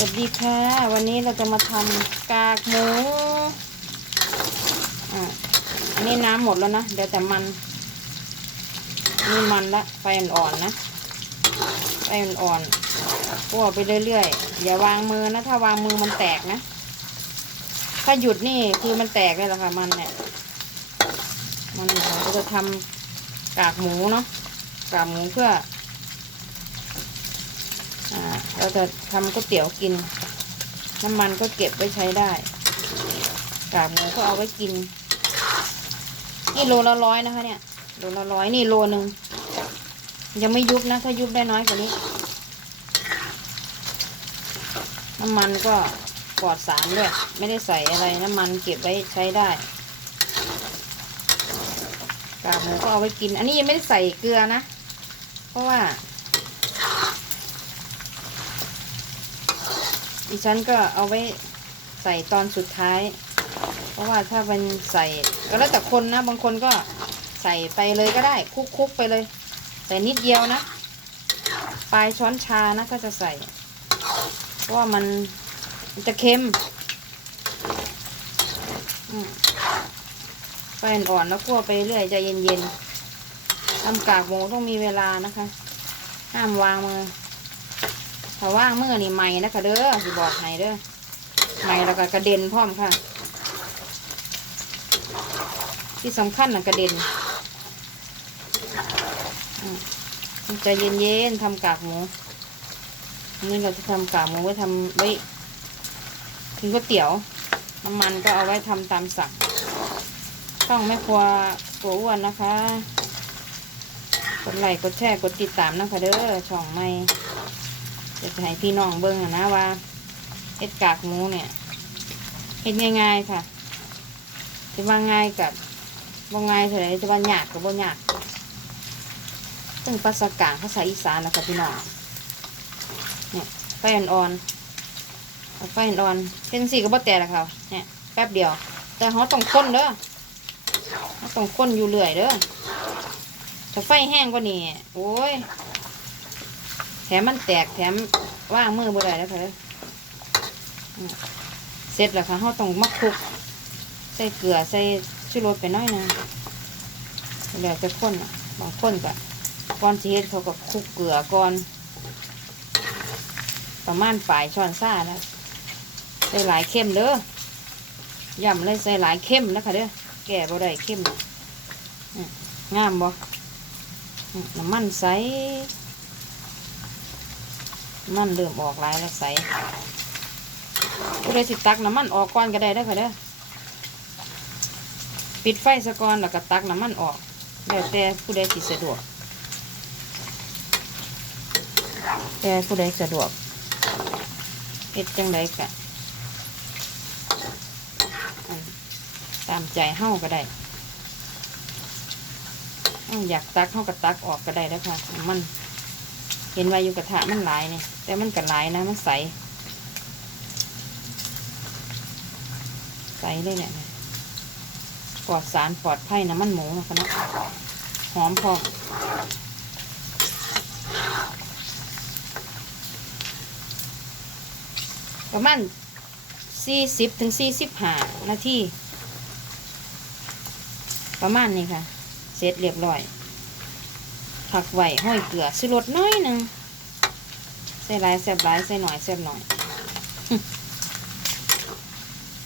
สวัสดีค่ะ วันนี้เราจะมาทำกากหมูอ่าอันนี้น้ำหมดแล้วนะ เดี๋ยวแต่มัน นี่มันละไฟอ่อนๆนะไฟอ่อนๆคั่วไปเรื่อยๆ อย่าวางมือนะ ถ้าวางมือมันแตกนะ ถ้าหยุดนี่คือมันแตกเลยละค่ะมันเนี่ย มันเราจะทำกากหมูเนาะ กากหมูเพื่อ อ่า เราจะ ทำก๋วยเตี๋ยวกิน น้ำมันก็เก็บไว้ใช้ได้ กากหมูก็เอาไว้กิน นี่โลละร้อยนะคะ เนี่ย โลละร้อยนี่โลหนึ่ง ยังไม่ยุบนะ ถ้ายุบได้น้อยกว่านี้ น้ำมันก็ปลอดสารด้วย ไม่ได้ใส่อะไร น้ำมันเก็บไว้ใช้ได้กากหมูก็เอาไว้กิน อันนี้ยังไม่ได้ใส่เกลือนะ เพราะว่า ดิฉันก็เอาไว้ใส่ตอนสุดท้าย เพราะว่าถ้ามันใส่ก็แล้วแต่คนนะ บางคนก็ใส่ไปเลยก็ได้คุกๆไปเลย แต่นิดเดียวนะ ปลายช้อนชานะ ถ้าจะใส่ เพราะว่ามันมันจะเค็มไฟอ่อนแล้วคั่วไปเรื่อยใจเย็นๆทำกากหมูต้องมีเวลานะคะ ห้ามวางมือ ถ้าว่างเมื่อนี่ไม่นะคะเด้อสิบอกให้เด้อไม่แล้วก็กระเด็นพร้อมค่ะ ที่สำคัญนะกระเด็นอืมใจเย็นๆทำกากหมูอันนี้เราจะทำกากหมูไว้ทำไว้กินก๋วยเตี๋ยวน้ำมันก็เอาไว้ทำตามสั่งต้องแม่ครัวตัวอ้วนนะคะ กดไลค์กดแชร์กดติดตามนะคะเด้อช่องใหม่ จะให้พี่น้องเบิ้งนะว่าเอ็ดกากหมูเนี่ยเฮ็ดง่ายๆค่ะจะว่าง่ายกับว่าง่ายเท่าไรจะว่ายากกับว่ายากต้องภาษากลางภาษาอีสานนะคะพี่น้องเนี่ยไฟอ่อนๆไฟอ่อนๆเป็นสี่ก็บ่แตกแล้วค่ะเนี่ยแป๊บเดียว แต่เขาต้องค้นเด้อเขาต้องค้นอยู่เรื่อยเด้อถ้าไฟแห้งกว่านี้โอ้ย แถมมันแตกแถมว่างมือบ่ได้แล้วค่ะเด้อเสร็จแล้วค่ะเราต้องมักคลุก ใส่เกลือใส่ชูรสไปน้อยนึงแล้วจะข้นบางคนก็ก่อนสิเฮ็ดเขาก็คลุกเกลือก่อน ประมาณปลายช้อนซ่าแล้วใส่หลายเข้มเด้อย่ำเลยใส่หลายเข้มแล้วค่ะเด้อแก่บ่ได้เข้มงามบ่น้ำมันใส มันเริ่มออกหลายแล้วใสผู้ใดสิตักน้ำมันออกก่อนก็ได้ได้ค่ะเด้อปิดไฟซะก่อนแล้วก็ตักน้ำมันออกแล้วแต่ผู้ใดสิสะดวก แต่ผู้ใดสะดวกเฮ็ดจังไดกะตามใจเฮาก็ได้อยากตักเฮาก็ตักออกก็ได้แล้วค่ะ มัน เห็นว่าอยู่กระทะมันหลายเนี่ยแต่มันก็หลายนะมันใส ใสเลยเนี่ยปลอดสารปลอดภัยนะมันหมูนะคะเนาะหอมพอประมาณสี่สิบถึงสี่สิบห้านาทีประมาณนี้ค่ะ เสร็จเรียบร้อย ผักไหวห้อยเกลือสิรสน้อยหนึ่งใส่หลายแซ่บหลายใส่หน่อยแซ่บหน่อย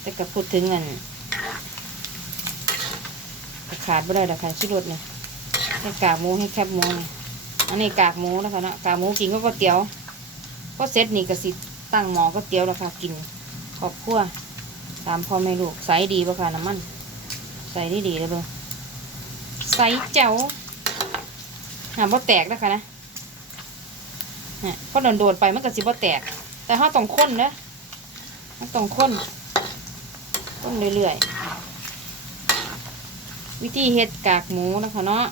แต่ก็พูดถึงเงินขาดไม่ได้ดอกค่ะชิรสเนี่ยให้กากหมูให้แคบหมูเนี่ยอันนี้กากหมูนะคะเนาะกากหมูกินก็ก๋วยเตี๋ยวก็เซตนี่ก็สิตั้งหมอก๋วยเตี๋ยวแล้วค่ะกินขอบครัวตามพ่อแม่ลูกใส่ดีป่ะค่ะน้ำมันใส่ดีดีเลยเบิ่งใส่เจ๋ว หาบ่แตกนะคะนะเนี่ยพอโดนโดนๆไปมันก็สิบ่แตก แต่เขาต้องค้นนะเขาต้องค้นค้นเรื่อยๆ วิธีเฮ็ดกากหมูนะคะเนาะ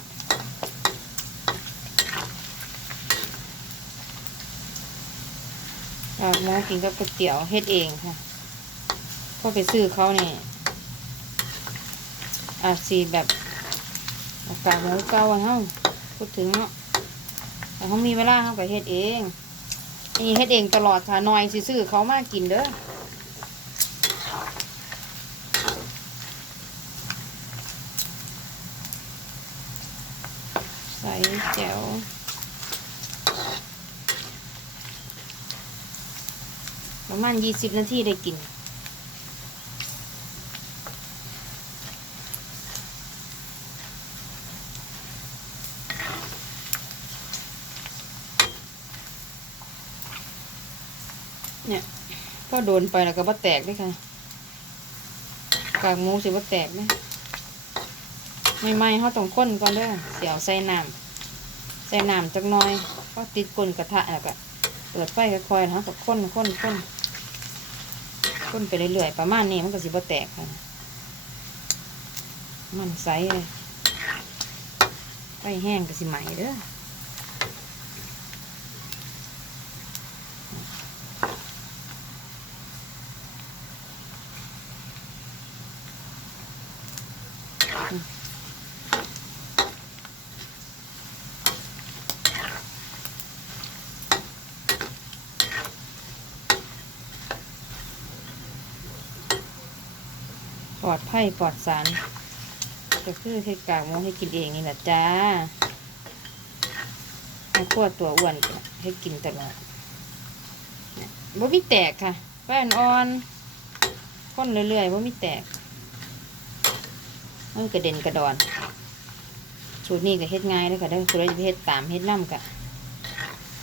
กากหมูกินกับก๋วยเตี๋ยวเฮ็ดเองค่ะพอไปซื้อเขานี่อาจสีแบบอากากหมูเก่าห้เฮา พูดถึงเนาะแต่เขามีเวลาเขาก็เฮ็ดเองเนี่เฮ็ดเองตลอดค่ะหนอยสิซื้อเขามากินเด้อใส่แจ๋วประมาณยี่สิบนาทีได้กิน เนี่ยก็โดนไปแล้วก็บ่แตกด้วยค่ะกากหมูสิบ่แตกไหมไม่ไม่เขาต้องค้นก่อนเด้อเสียวใส่น้ำใส่น้ำจักน่อยก็ติดก้นกระทะแล้วก็เปิดไฟค่อยๆนะก็ค้นค้นค้นค้นไปเรื่อยๆประมาณนี้มันก็สิบ่แตกค่ะมันใสเลยไฟแห้งก็สิไหมเด้อ ปลอดภัยปลอดสารก็คือให้กากหมูให้กินเองนี่แหละจ้าให้ขั้วตัวอ้วนให้กินตลอดบ่มีแตกค่ะแป้นอ่อนข้นเรื่อยๆบ่มีแตกมันกระเด็นกระดอน สูตรนี้ก็เฮ็ดง่ายเลยค่ะเด้อคุณจะไปเฮ็ดตามเฮ็ดน้ำกะ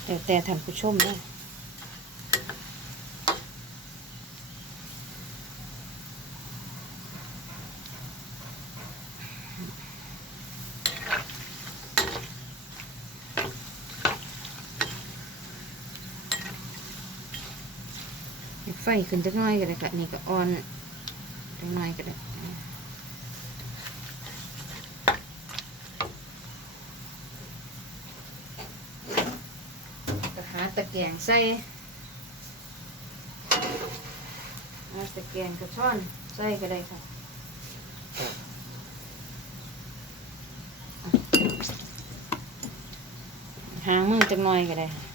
เดี๋ยวแต่ท่านผู้ชมเด้อ ไฟขึ้นจักน้อยก็ได้ค่ะนี่ก็อ่อนจักน้อยก็ได้หาตะแกรงใส่หาตะแกรงกระช่อนใส่ก็ได้ค่ะหางมือจักหน้อยก็ได้ค่ะ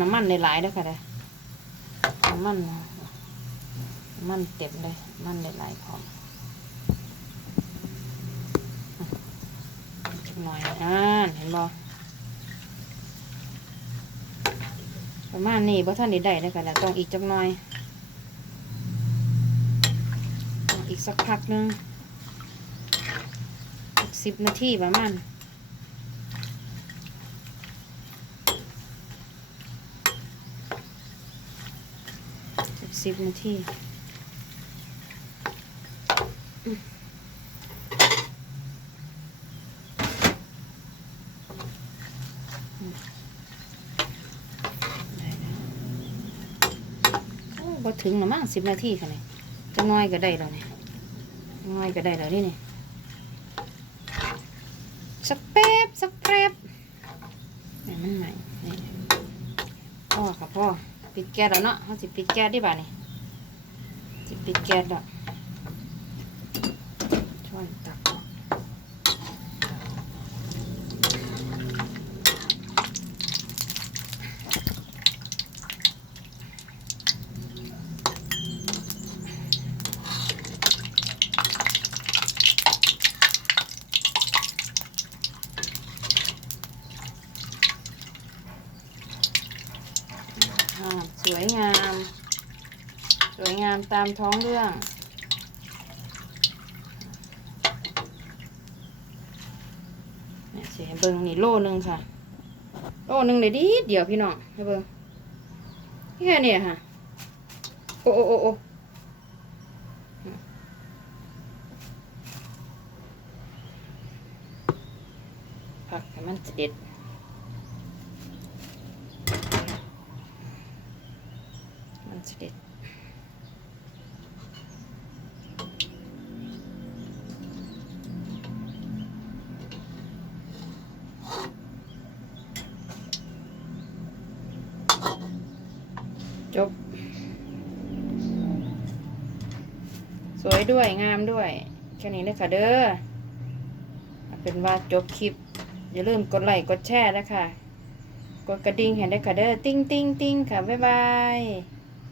น้ำมันได้หลายเด้อค่ะเด้น้ำมันน้ำมันเต็มเลยน้ำมันได้หลายพร้อมจักหน่อยอ่านเห็นบ่ประมาณนี้บ่ท่านได้ได้เลยค่ะเด้อต้องอีกจักหน่อยอีกสักพักหนึงสิบนาทีประมาณ สิบนาทีอืมอืมได้แล้วโอ้บ่ถึงหรือมั้งสิบนาทีค่ะเนี่ยจะน้อยก็ได้แล้วเนี่ยน้อยก็ได้แล้วนี่เนี่ยสักแป๊บสักแป๊บนี่มันใหม่นี่พ่อค่ะพ่อ ปิดแก๊สแล้วเนาะเขาสิปิดแก๊สได้บ่านี่สิปิดแก๊สแล้วช้อนตักออกอ่าสวยงาม สวยงาม ตามท้องเรื่อง เนี่ยสิให้เบิ้งนี่โลหนึงค่ะ โลหนึงเลยดีเดี๋ยวพี่น้องให้เบิ้งแค่เนี้ค่ะ โอ้โอ้โอ้โอ้ผักให้มันเด็ดมันเด็ด จบ สวยด้วยงามด้วย แค่นี้เลยค่ะเด้อเป็นว่าจบคลิป อย่าลืมกดไลค์กดแชร์นะคะกดกระดิ่งเห็นได้ค่ะเด้อติ้งติ้งติ้งค่ะ บ๊ายบาย